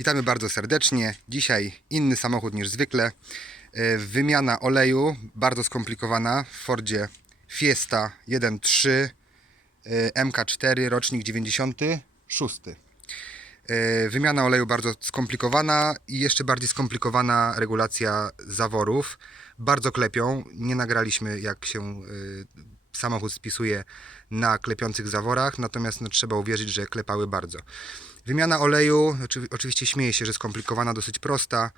Witamy bardzo serdecznie. Dzisiaj inny samochód niż zwykle. E, Wymiana oleju, bardzo skomplikowana w Fordzie Fiesta 1.3 e, MK4, rocznik 96. E, Wymiana oleju bardzo skomplikowana i jeszcze bardziej skomplikowana regulacja zaworów. Bardzo klepią. Nie nagraliśmy jak się samochód spisuje na klepiących zaworach, natomiast no, trzeba uwierzyć, że klepały bardzo. Wymiana oleju, oczy- oczywiście śmieję się, że skomplikowana, dosyć prosta.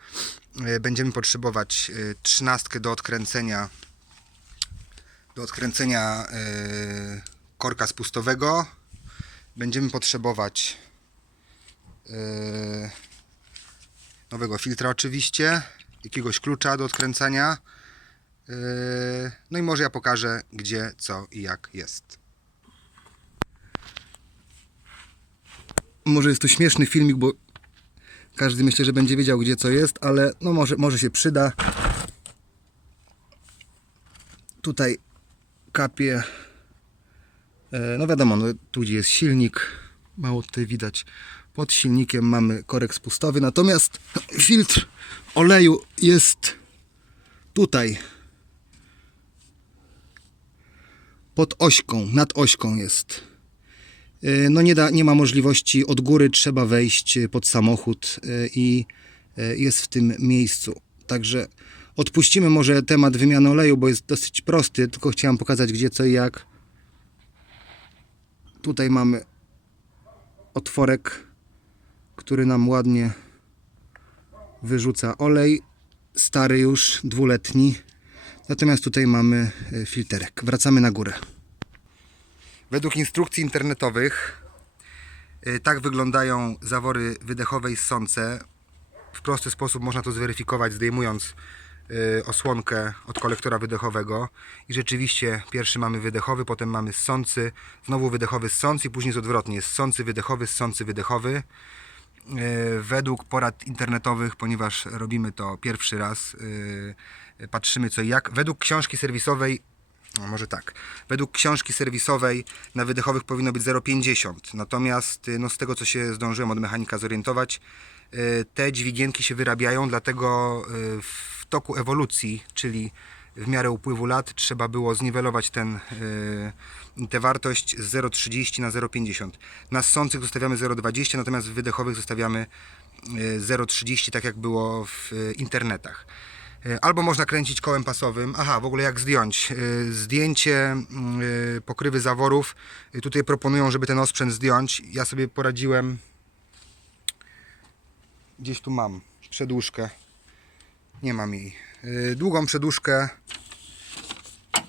E, Będziemy potrzebować e, trzynastkę do odkręcenia do odkręcenia e, korka spustowego. Będziemy potrzebować nowego filtra oczywiście, jakiegoś klucza do odkręcania. No i może ja pokażę gdzie, co i jak jest. Może jest to śmieszny filmik, bo każdy myślę, że będzie wiedział gdzie co jest, ale no może, może się przyda. Tutaj kapie. E, No wiadomo, no, tu gdzie jest silnik, mało tutaj widać. Pod silnikiem mamy korek spustowy, natomiast filtr oleju jest tutaj. Pod ośką, nad ośką jest. E, No nie, da, nie ma możliwości od góry, trzeba wejść pod samochód e, i jest w tym miejscu. Także odpuścimy może temat wymiany oleju, bo jest dosyć prosty, tylko chciałem pokazać gdzie, co i jak. Tutaj mamy otworek, który nam ładnie wyrzuca olej. Stary już, dwuletni. Natomiast tutaj mamy filterek. Wracamy na górę. Według instrukcji internetowych y, tak wyglądają zawory wydechowe i ssące. W prosty sposób można to zweryfikować zdejmując y, osłonkę od kolektora wydechowego i rzeczywiście pierwszy mamy wydechowy, potem mamy ssący, znowu wydechowy ssący i później jest odwrotnie, jest ssący wydechowy, ssący wydechowy. Y, Według porad internetowych, ponieważ robimy to pierwszy raz, patrzymy co i jak. Według książki serwisowej no może tak. Według książki serwisowej na wydechowych powinno być 0,50. Natomiast y, no, z tego co się zdążyłem od mechanika zorientować, y, te dźwigienki się wyrabiają, dlatego y, w toku ewolucji, czyli w miarę upływu lat, trzeba było zniwelować ten, tę wartość z 0,30 na 0,50. Na ssących zostawiamy 0,20, natomiast w wydechowych zostawiamy y, 0,30, tak jak było w internetach. E, Albo można kręcić kołem pasowym. Aha, w ogóle jak zdjąć? E, Zdjęcie mm, e, pokrywy zaworów. Tutaj proponują, żeby ten osprzęt zdjąć. Ja sobie poradziłem. Gdzieś tu mam przedłużkę. Nie mam jej. Długą przedłużkę.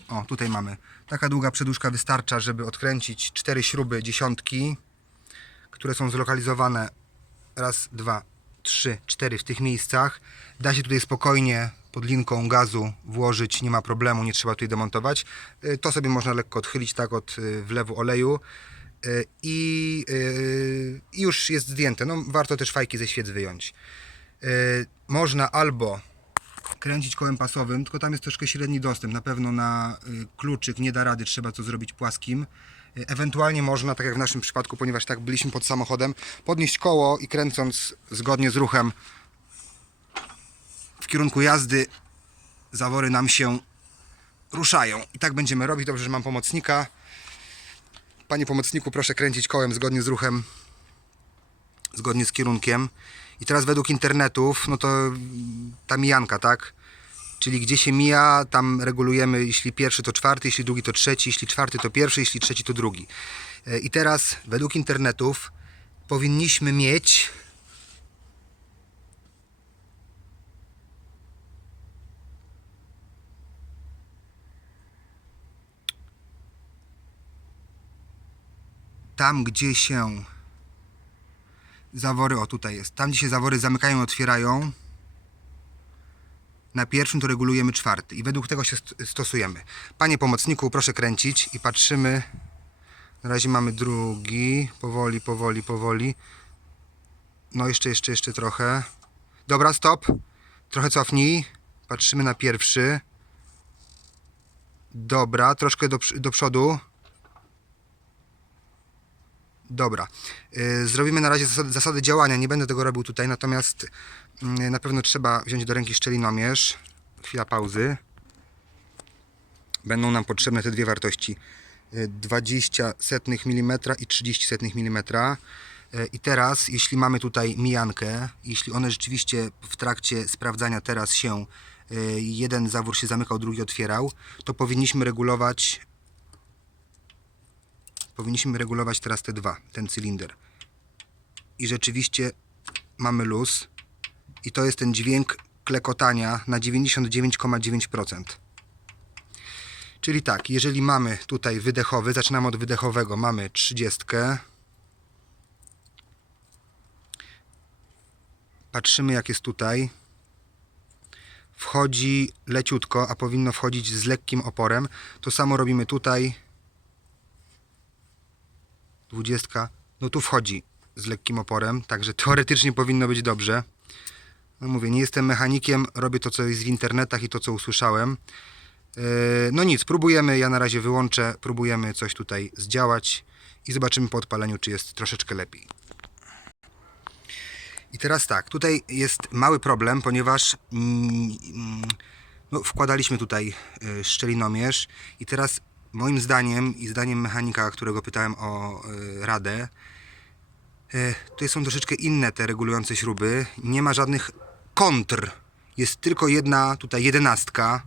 O, tutaj mamy. Taka długa przedłużka wystarcza, żeby odkręcić cztery śruby dziesiątki, które są zlokalizowane raz, dwa, trzy, cztery w tych miejscach. Da się tutaj spokojnie pod linką gazu włożyć, nie ma problemu, nie trzeba tutaj demontować. Y, To sobie można lekko odchylić tak od y, wlewu oleju y, i, i już jest zdjęte. No, warto też fajki ze świec wyjąć. Można albo kręcić kołem pasowym, tylko tam jest troszkę średni dostęp. Na pewno na kluczyk nie da rady, trzeba to zrobić płaskim. Ewentualnie można, tak jak w naszym przypadku, ponieważ tak byliśmy pod samochodem, podnieść koło i kręcąc zgodnie z ruchem w kierunku jazdy zawory nam się ruszają. I tak będziemy robić. Dobrze, że mam pomocnika. Panie pomocniku, proszę kręcić kołem zgodnie z ruchem, zgodnie z kierunkiem. I teraz według internetów, no to ta mijanka, tak? Czyli gdzie się mija, tam regulujemy, jeśli pierwszy to czwarty, jeśli drugi to trzeci, jeśli czwarty to pierwszy, jeśli trzeci to drugi. E, I teraz według internetów powinniśmy mieć tam, gdzie się zawory, o tutaj jest, tam, gdzie się zawory zamykają otwierają, na pierwszym to regulujemy czwarty i według tego się st- stosujemy. Panie pomocniku, proszę kręcić i patrzymy. Na razie mamy drugi, powoli, powoli, powoli. No jeszcze, jeszcze, jeszcze trochę. Dobra, stop. Trochę cofnij. Patrzymy na pierwszy. Dobra, troszkę do, do przodu. Dobra. Y, Zrobimy na razie zasady, zasady działania. Nie będę tego robił tutaj, natomiast mm, na pewno trzeba wziąć do ręki szczelinomierz. Chwila pauzy. Będą nam potrzebne te dwie wartości. y, 20 setnych mm i 30 setnych mm. Y, I teraz, jeśli mamy tutaj mijankę, jeśli one rzeczywiście w trakcie sprawdzania teraz się y, jeden zawór się zamykał, drugi otwierał, to powinniśmy regulować powinniśmy regulować teraz te dwa, ten cylinder. I rzeczywiście mamy luz. I to jest ten dźwięk klekotania na 99,9%. Czyli tak, jeżeli mamy tutaj wydechowy, zaczynamy od wydechowego, mamy 30. Patrzymy jak jest tutaj. Wchodzi leciutko, a powinno wchodzić z lekkim oporem. To samo robimy tutaj. 20. No tu wchodzi z lekkim oporem, także teoretycznie powinno być dobrze. No mówię, nie jestem mechanikiem, robię to, co jest w internetach i to, co usłyszałem. Yy, No nic, próbujemy, ja na razie wyłączę, próbujemy coś tutaj zdziałać i zobaczymy po odpaleniu, czy jest troszeczkę lepiej. I teraz tak, tutaj jest mały problem, ponieważ mm, mm, no, wkładaliśmy tutaj y, szczelinomierz i teraz moim zdaniem i zdaniem mechanika, którego pytałem o y, radę, y, tutaj są troszeczkę inne te regulujące śruby. Nie ma żadnych kontr. Jest tylko jedna tutaj jedenastka,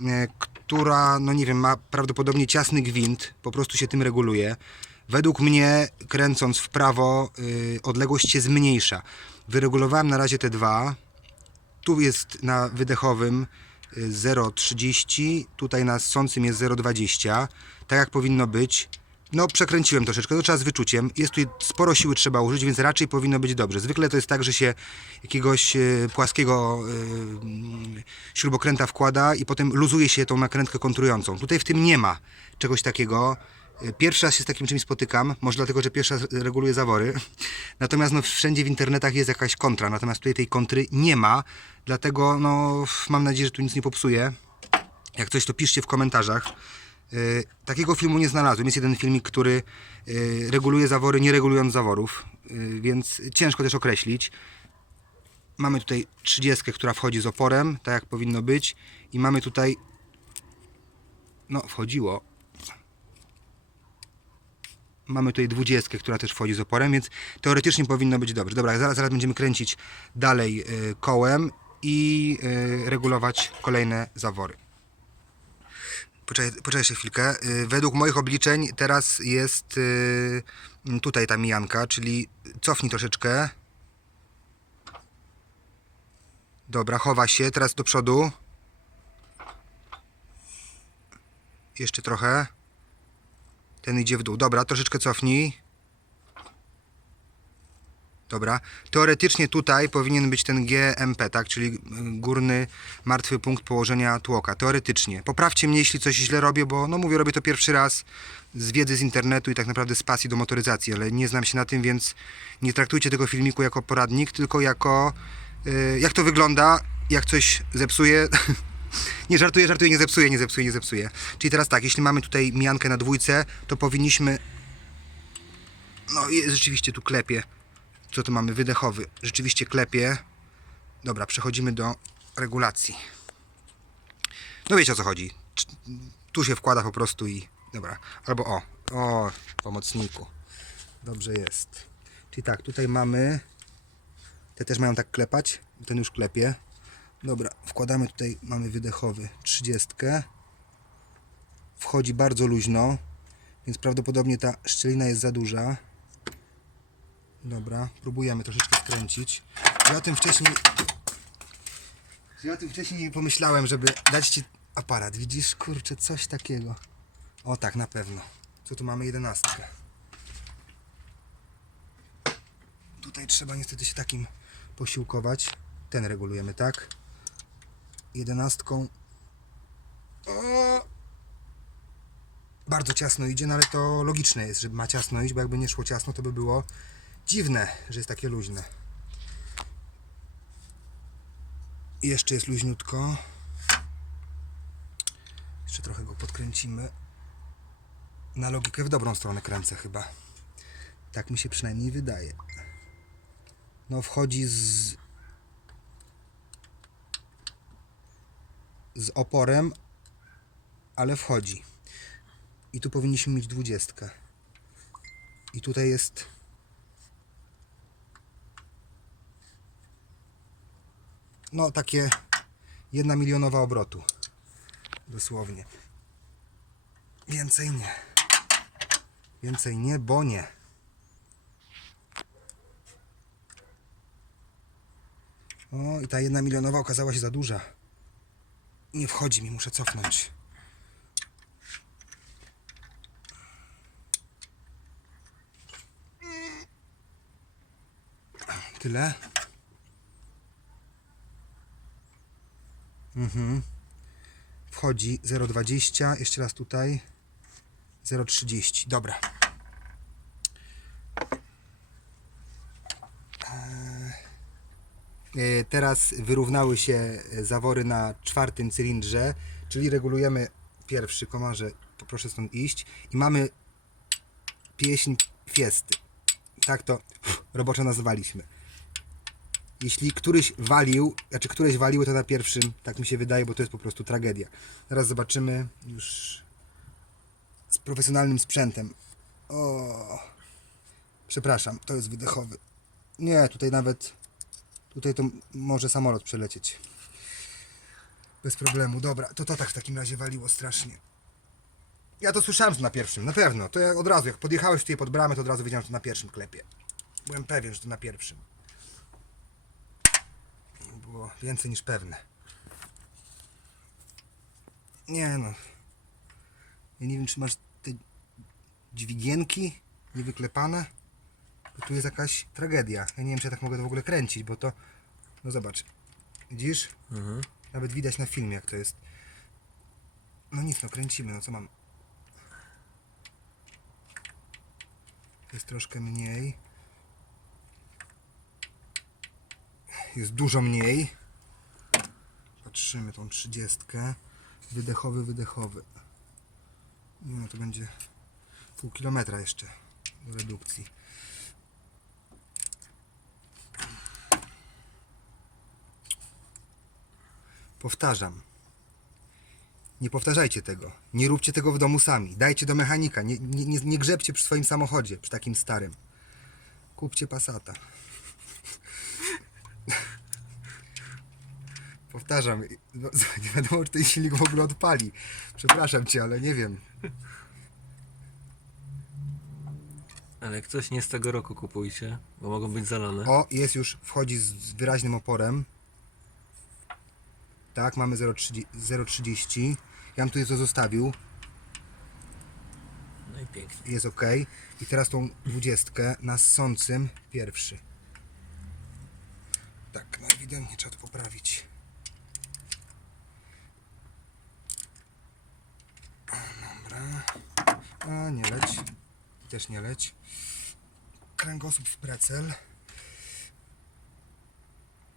y, która, no nie wiem, ma prawdopodobnie ciasny gwint, po prostu się tym reguluje. Według mnie, kręcąc w prawo, odległość się zmniejsza. Wyregulowałem na razie te dwa. Tu jest na wydechowym 0,30, tutaj na ssącym jest 0,20, tak jak powinno być. No, przekręciłem troszeczkę, to trzeba z wyczuciem. Jest tutaj sporo siły trzeba użyć, więc raczej powinno być dobrze. Zwykle to jest tak, że się jakiegoś y, płaskiego mm, śrubokręta wkłada i potem luzuje się tą nakrętkę kontrującą. Tutaj w tym nie ma czegoś takiego. Y, Pierwszy raz się z takim czymś spotykam, może dlatego, że pierwszy raz reguluję zawory. Natomiast no, wszędzie w internetach jest jakaś kontra, natomiast tutaj tej kontry nie ma, dlatego no, mam nadzieję, że tu nic nie popsuje. Jak coś, to piszcie w komentarzach. Yy, takiego filmu nie znalazłem. Jest jeden filmik, który yy, reguluje zawory, nie regulując zaworów, yy, więc ciężko też określić. Mamy tutaj 30, która wchodzi z oporem, tak jak powinno być. I mamy tutaj, no wchodziło, mamy tutaj 20, która też wchodzi z oporem, więc teoretycznie powinno być dobrze. Dobra, zaraz, zaraz będziemy kręcić dalej y, kołem i y, regulować kolejne zawory. Poczekaj, poczekaj chwilkę. Y, Według moich obliczeń teraz jest tutaj ta mijanka, czyli cofnij troszeczkę. Dobra, chowa się. Teraz do przodu. Jeszcze trochę. Ten idzie w dół. Dobra, troszeczkę cofnij. Dobra. Teoretycznie tutaj powinien być ten GMP, tak? Czyli y, górny martwy punkt położenia tłoka. Teoretycznie. Poprawcie mnie, jeśli coś źle robię, bo no mówię, robię to pierwszy raz z wiedzy z internetu i tak naprawdę z pasji do motoryzacji, ale nie znam się na tym, więc nie traktujcie tego filmiku jako poradnik, tylko jako y, jak to wygląda, jak coś zepsuje. Nie żartuję, żartuję, nie zepsuję, nie zepsuję, nie zepsuję. Czyli teraz tak, jeśli mamy tutaj mijankę na dwójce, to powinniśmy. No rzeczywiście tu klepie. Co tu mamy? Wydechowy. Rzeczywiście klepie. Dobra, przechodzimy do regulacji. No wiecie o co chodzi. Tu się wkłada po prostu i. Dobra. Albo o. O, pomocniku. Dobrze jest. Czyli tak, tutaj mamy. Te też mają tak klepać. Ten już klepie. Dobra, wkładamy tutaj, mamy wydechowy 30. Wchodzi bardzo luźno, więc prawdopodobnie ta szczelina jest za duża. Dobra, próbujemy troszeczkę skręcić. Ja tym wcześniej. Ja o tym wcześniej nie pomyślałem, żeby dać ci aparat. Widzisz, kurczę, coś takiego. O tak, na pewno. Co tu mamy? Jedenastkę. Tutaj trzeba niestety się takim posiłkować. Ten regulujemy, tak? Jedenastką. O! Bardzo ciasno idzie, no ale to logiczne jest, że ma ciasno iść, bo jakby nie szło ciasno, to by było dziwne, że jest takie luźne. Jeszcze jest luźniutko. Jeszcze trochę go podkręcimy. Na logikę w dobrą stronę kręcę chyba. Tak mi się przynajmniej wydaje. No wchodzi z z oporem, ale wchodzi. I tu powinniśmy mieć dwudziestkę. I tutaj jest no takie jedna milionowa obrotu. Dosłownie. Więcej nie. Więcej nie, bo nie. O, i ta jedna milionowa okazała się za duża. Nie wchodzi mi, muszę cofnąć. Tyle. Mhm. Wchodzi 0,20. Jeszcze raz tutaj. 0,30. Dobra. Teraz wyrównały się zawory na czwartym cylindrze, czyli regulujemy pierwszy komarze, poproszę stąd iść i mamy pieśń fiesty. Tak to roboczo nazwaliśmy. Jeśli któryś walił, znaczy któreś waliły to na pierwszym, tak mi się wydaje, bo to jest po prostu tragedia. Teraz zobaczymy już z profesjonalnym sprzętem. O, przepraszam, to jest wydechowy. Nie, tutaj nawet Tutaj to może samolot przelecieć. Bez problemu. Dobra, to to tak w takim razie waliło strasznie. Ja to słyszałem, na pierwszym, na pewno. To ja od razu, jak podjechałeś tutaj pod bramę, to od razu wiedziałem, że to na pierwszym klepie. Byłem pewien, że to na pierwszym. Było więcej niż pewne. Nie no. Ja nie wiem, czy masz te dźwigienki niewyklepane. Tu jest jakaś tragedia. Ja nie wiem, czy ja tak mogę to w ogóle kręcić, bo to... No zobacz. Widzisz? Nawet widać na filmie, jak to jest. No nic, no kręcimy, no co mam? Jest troszkę mniej. Jest dużo mniej. Patrzymy tą trzydziestkę. Wydechowy, wydechowy. Nie no, to będzie pół kilometra jeszcze do redukcji. Powtarzam. Nie powtarzajcie tego. Nie róbcie tego w domu sami. Dajcie do mechanika. Nie, nie, nie, grzebcie przy swoim samochodzie, przy takim starym. Kupcie Passata. Powtarzam. No, nie wiadomo, czy ten silnik w ogóle odpali. Przepraszam cię, ale nie wiem. Ale jak coś nie z tego roku kupujcie, bo mogą być zalane. O, jest już, wchodzi z, z wyraźnym oporem. Tak, mamy 0,30. 0,30. Ja bym tu to zostawił. No i pięknie. jest ok. I teraz tą dwudziestkę na ssącym pierwszy. Tak, no ewidentnie trzeba to poprawić. Dobra. A, nie leć. Też nie leć. Kręgosłup w precel.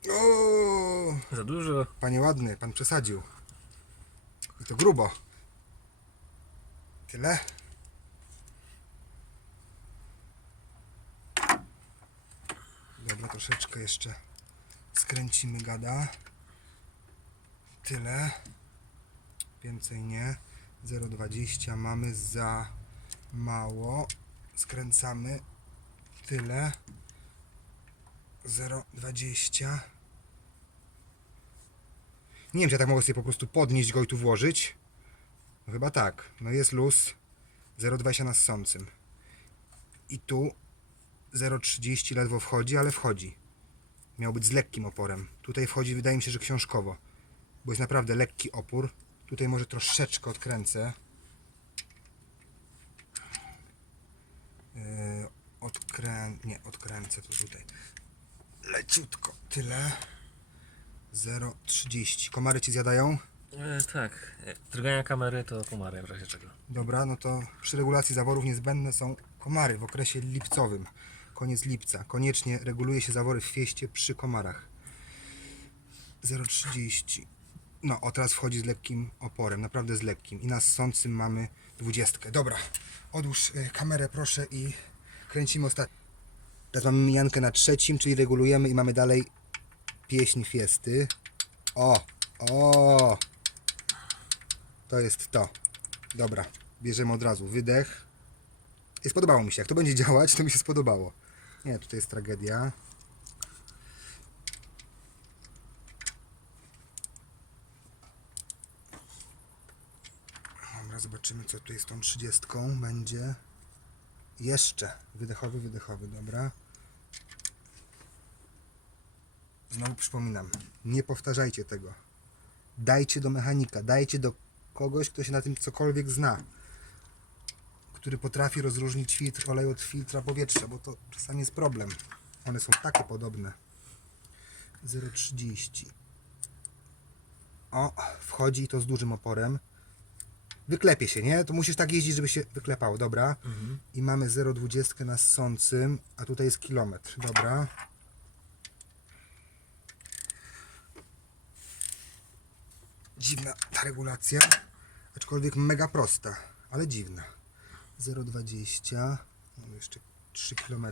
O, Za dużo. panie ładny, pan przesadził. I to grubo. Tyle. Dobra, troszeczkę jeszcze skręcimy gada. Tyle. Więcej nie. 0,20 mamy za mało. Skręcamy. Tyle. 0,20. Nie wiem, czy ja tak mogę sobie po prostu podnieść go i tu włożyć. No chyba tak. No jest luz 0,20 na ssącym. I tu 0,30 ledwo wchodzi, ale wchodzi. Miał być z lekkim oporem. Tutaj wchodzi, wydaje mi się, że książkowo. Bo jest naprawdę lekki opór. Tutaj może troszeczkę odkręcę. Yy, odkrę... Nie, odkręcę to tutaj. Leciutko. Tyle. 0,30. Komary ci zjadają? E, tak. E, Drgania kamery to komary w razie czego. Dobra, no to przy regulacji zaworów niezbędne są komary w okresie lipcowym. Koniec lipca. Koniecznie reguluje się zawory w fieście przy komarach. 0,30. No, o teraz wchodzi z lekkim oporem, naprawdę z lekkim. I na ssącym mamy 20. Dobra, odłóż y, kamerę proszę i Kręcimy ostatnio. Teraz mamy mijankę na trzecim, czyli regulujemy i mamy dalej pieśń fiesty. O, o. To jest to. Dobra, bierzemy od razu wydech. I spodobało mi się. Jak to będzie działać, to mi się spodobało. Nie, tutaj jest tragedia. Dobra, zobaczymy co tutaj z tą trzydziestką będzie. Jeszcze. Wydechowy, wydechowy, dobra. Znowu przypominam, nie powtarzajcie tego. Dajcie do mechanika, dajcie do kogoś, kto się na tym cokolwiek zna. Który potrafi rozróżnić filtr oleju od filtra powietrza, bo to czasami jest problem. One są takie podobne. 0,30. O, wchodzi i to z dużym oporem. Wyklepie się, nie? To musisz tak jeździć, żeby się wyklepało, dobra. I mamy 0,20 na ssącym, a tutaj jest kilometr, dobra. Dziwna ta regulacja, aczkolwiek mega prosta, ale dziwna. 0,20, mamy jeszcze 3 km.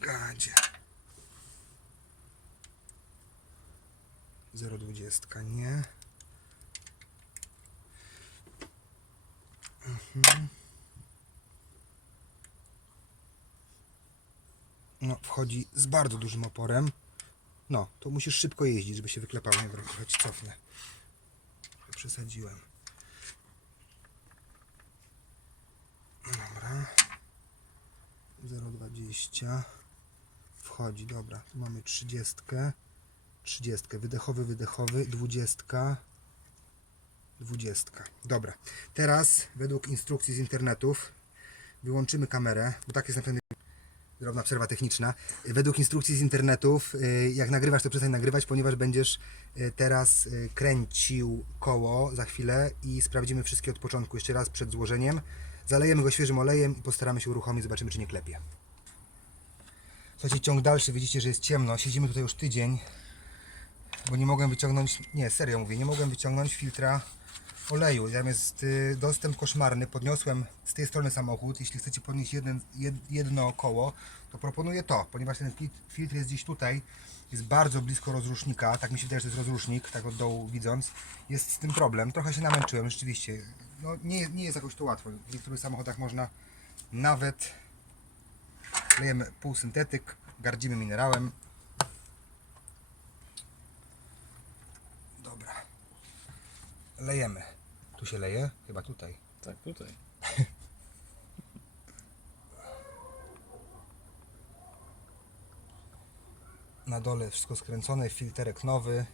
Gadzie. 0,20 nie. No, wchodzi z bardzo dużym oporem. No, to musisz szybko jeździć, żeby się wyklepało. Nie wiem, trochę ci cofnę. Przesadziłem. Dobra. 0,20. Wchodzi, dobra. Tu mamy 30. 30. Wydechowy, wydechowy. 20. 20. Dobra. Teraz według instrukcji z internetów wyłączymy kamerę, bo tak jest na pewno drobna przerwa techniczna. Według instrukcji z internetów, y, jak nagrywasz, to przestań nagrywać, ponieważ będziesz y, teraz y, kręcił koło za chwilę i sprawdzimy wszystkie od początku jeszcze raz przed złożeniem. Zalejemy go świeżym olejem i postaramy się uruchomić, zobaczymy czy nie klepie. Słuchajcie, ciąg dalszy, widzicie, że jest ciemno. Siedzimy tutaj już tydzień, bo nie mogłem wyciągnąć, nie, serio mówię, nie mogłem wyciągnąć filtra oleju. Tam jest y, dostęp koszmarny. Podniosłem z tej strony samochód. Jeśli chcecie podnieść jeden, jed, jedno koło, to proponuję to, ponieważ ten fil- filtr jest gdzieś tutaj. Jest bardzo blisko rozrusznika. Tak mi się wydaje, że to jest rozrusznik, tak od dołu widząc. Jest z tym problem. Trochę się namęczyłem, rzeczywiście. No, nie, nie jest jakoś to łatwo. W niektórych samochodach można nawet lejemy półsyntetyk, gardzimy minerałem. Lejemy. Tu się leje? Chyba tutaj. Tak, tutaj. Na dole wszystko skręcone, filterek nowy.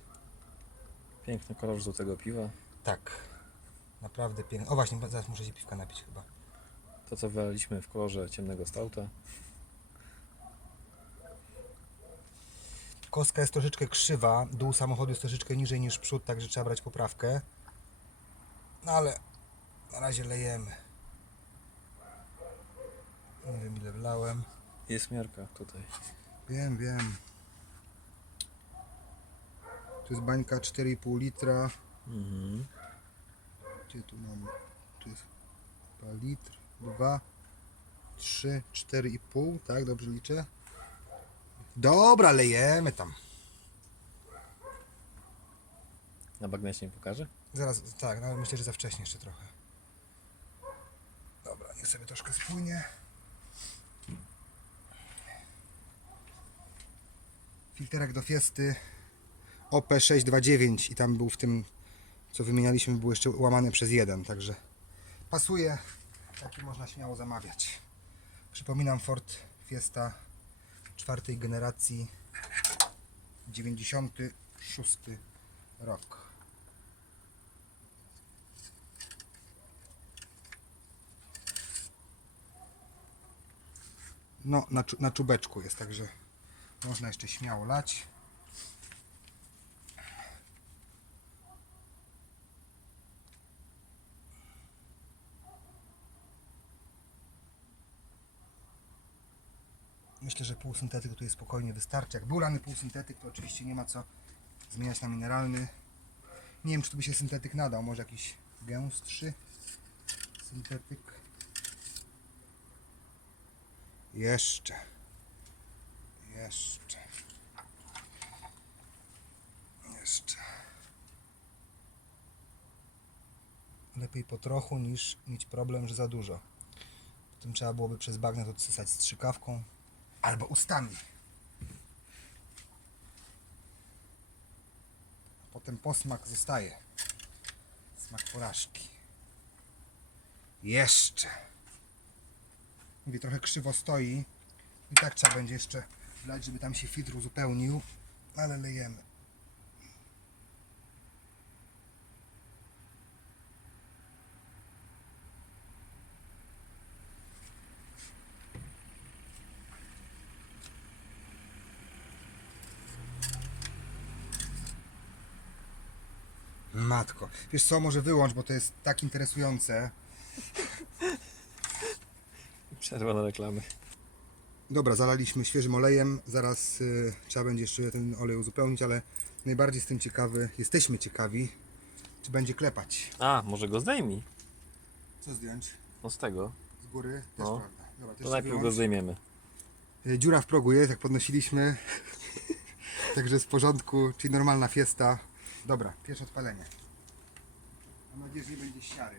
Piękny kolor złotego piwa. Tak. Naprawdę piękny. O właśnie, zaraz muszę się piwka napić chyba. To co wylaliśmy w kolorze ciemnego stauta. Kostka jest troszeczkę krzywa, dół samochodu jest troszeczkę niżej niż przód, także trzeba brać poprawkę. No ale na razie lejemy. Nie wiem ile wlałem. Jest miarka tutaj. Wiem, wiem. Tu jest bańka 4,5 litra. Mhm. Gdzie tu mamy? Tu jest chyba litr, 2, 3, 4,5, tak? Dobrze liczę? Dobra, lejemy tam. Na bagnesie nie pokaże? Zaraz, tak, no myślę, że za wcześnie jeszcze trochę. Dobra, niech sobie troszkę spłynie. Filterek do Fiesty OP629 i tam był w tym, co wymienialiśmy, był jeszcze łamany przez jeden, także pasuje. Taki można śmiało zamawiać. Przypominam Ford Fiesta czwartej generacji 96 rok. No, na, na czubeczku jest, także można jeszcze śmiało lać. Myślę, że półsyntetyk tutaj spokojnie wystarczy. Jak był lany półsyntetyk, to oczywiście nie ma co zmieniać na mineralny. Nie wiem, czy tu by się syntetyk nadał. Może jakiś gęstszy syntetyk. Jeszcze. Jeszcze. Jeszcze. Lepiej po trochu niż mieć problem, że za dużo. Potem trzeba byłoby przez bagnet odsysać strzykawką albo ustami. Potem posmak zostaje. Smak porażki. Jeszcze. Mówię, trochę krzywo stoi. I tak trzeba będzie jeszcze wlać, żeby tam się filtr uzupełnił. Ale lejemy. Matko. Wiesz co, może wyłącz, bo to jest tak interesujące. Przerwa na reklamy. Dobra, zalaliśmy świeżym olejem. Zaraz y, trzeba będzie jeszcze ten olej uzupełnić, ale najbardziej jestem ciekawy, jesteśmy ciekawi, czy będzie klepać. A, może go zdejmij. Co zdjąć? No z tego. Z góry? Też No. prawda. Dobra, To najpierw go zdejmiemy. Y, Dziura w progu jest, jak podnosiliśmy. Także w porządku, czyli normalna fiesta. Dobra, pierwsze odpalenie. Mam nadzieję, że nie będzie siary.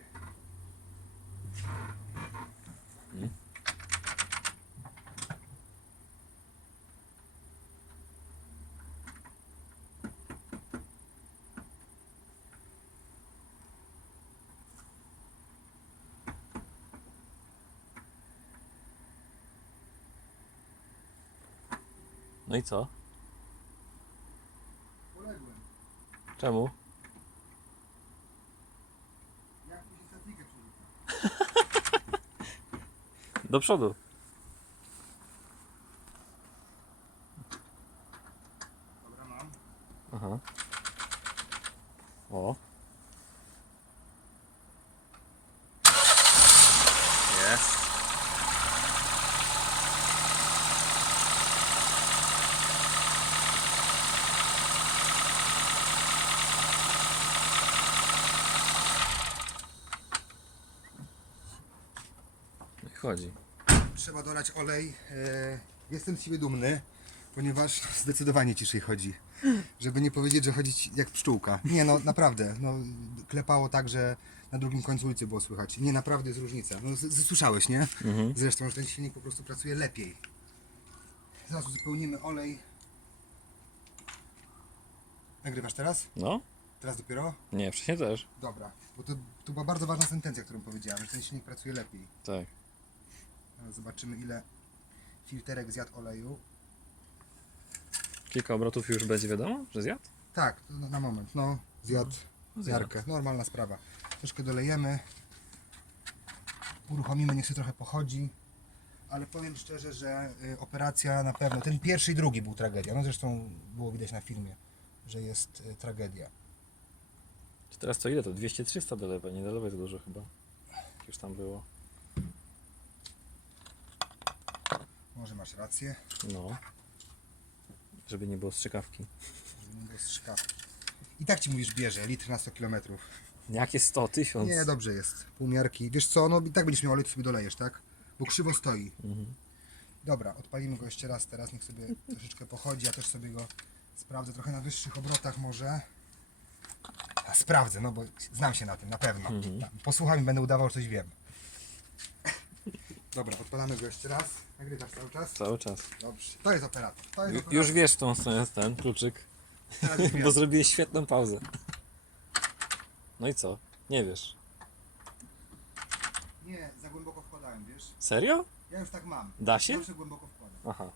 No i co? Poległem. Czemu? Jak mi się statikę przerzuca? Do przodu. Dobra, mam. Aha. O. Jest. No i chodzi. Trzeba dolać olej. E, Jestem z siebie dumny, ponieważ zdecydowanie ciszej chodzi. Żeby nie powiedzieć, że chodzi ci jak pszczółka. Nie no, naprawdę. No, klepało tak, że na drugim końcu ulicy było słychać. Nie, naprawdę jest różnica. No, słyszałeś, nie? Zresztą, że ten silnik po prostu pracuje lepiej. Zaraz uzupełnimy olej. Nagrywasz teraz? No? Teraz dopiero? Nie, wcześniej też. Dobra. Bo to, to była bardzo ważna sentencja, którą powiedziałem, że ten silnik pracuje lepiej. Tak. Zobaczymy ile filterek zjadł oleju. Kilka obrotów już będzie wiadomo, że zjadł? Tak, na, moment. No, zjadł No, zjadł. miarkę. Normalna sprawa. Troszkę dolejemy. Uruchomimy, niech się trochę pochodzi. Ale powiem szczerze, że y, operacja na pewno, ten pierwszy i drugi był tragedia. No zresztą było widać na filmie, że jest y, tragedia. Czy teraz to ile to? 200-300 dolewaj, nie dolewaj za dużo chyba. Już tam było. Może masz rację, No. Żeby nie było strzykawki. żeby nie było strzykawki. I tak ci mówisz bierze, litr na 100 km. Jakie 100 tysiąc? Nie, dobrze jest. Półmiarki. Wiesz co, no i tak będziesz miał to sobie dolejesz, tak? Bo krzywo stoi. Mhm. Dobra, odpalimy go jeszcze raz teraz, niech sobie troszeczkę pochodzi, ja też sobie go sprawdzę trochę na wyższych obrotach może. A, sprawdzę, no bo znam się na tym, na pewno. Tak, Posłucham i będę udawał, że coś wiem. Dobra, odpalamy go jeszcze raz. Nagrywasz cały czas? Cały czas. Dobrze. To jest operator. To jest Ju- operator. Już wiesz, tą stronę jest ten kluczyk. Teraz. Bo zrobiłeś świetną pauzę. No i co? Nie wiesz. Nie, za głęboko wkładałem, wiesz? Serio? Ja już tak mam. Da się? Zawsze głęboko wkładam. Aha.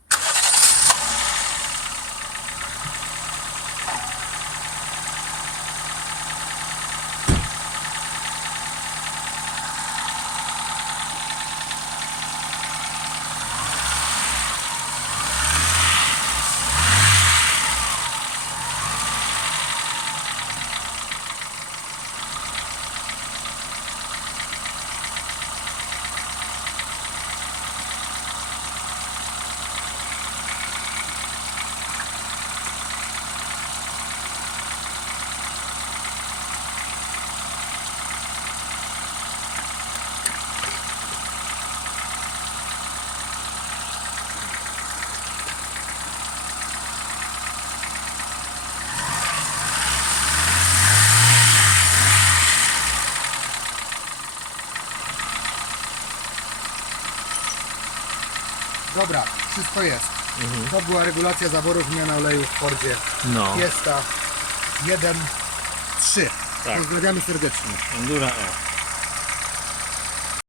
Wszystko jest. To była regulacja zaworu wymiana oleju w Fordzie No. Fiesta 1, 3. Tak. Pozdrawiamy serdecznie. Endura E.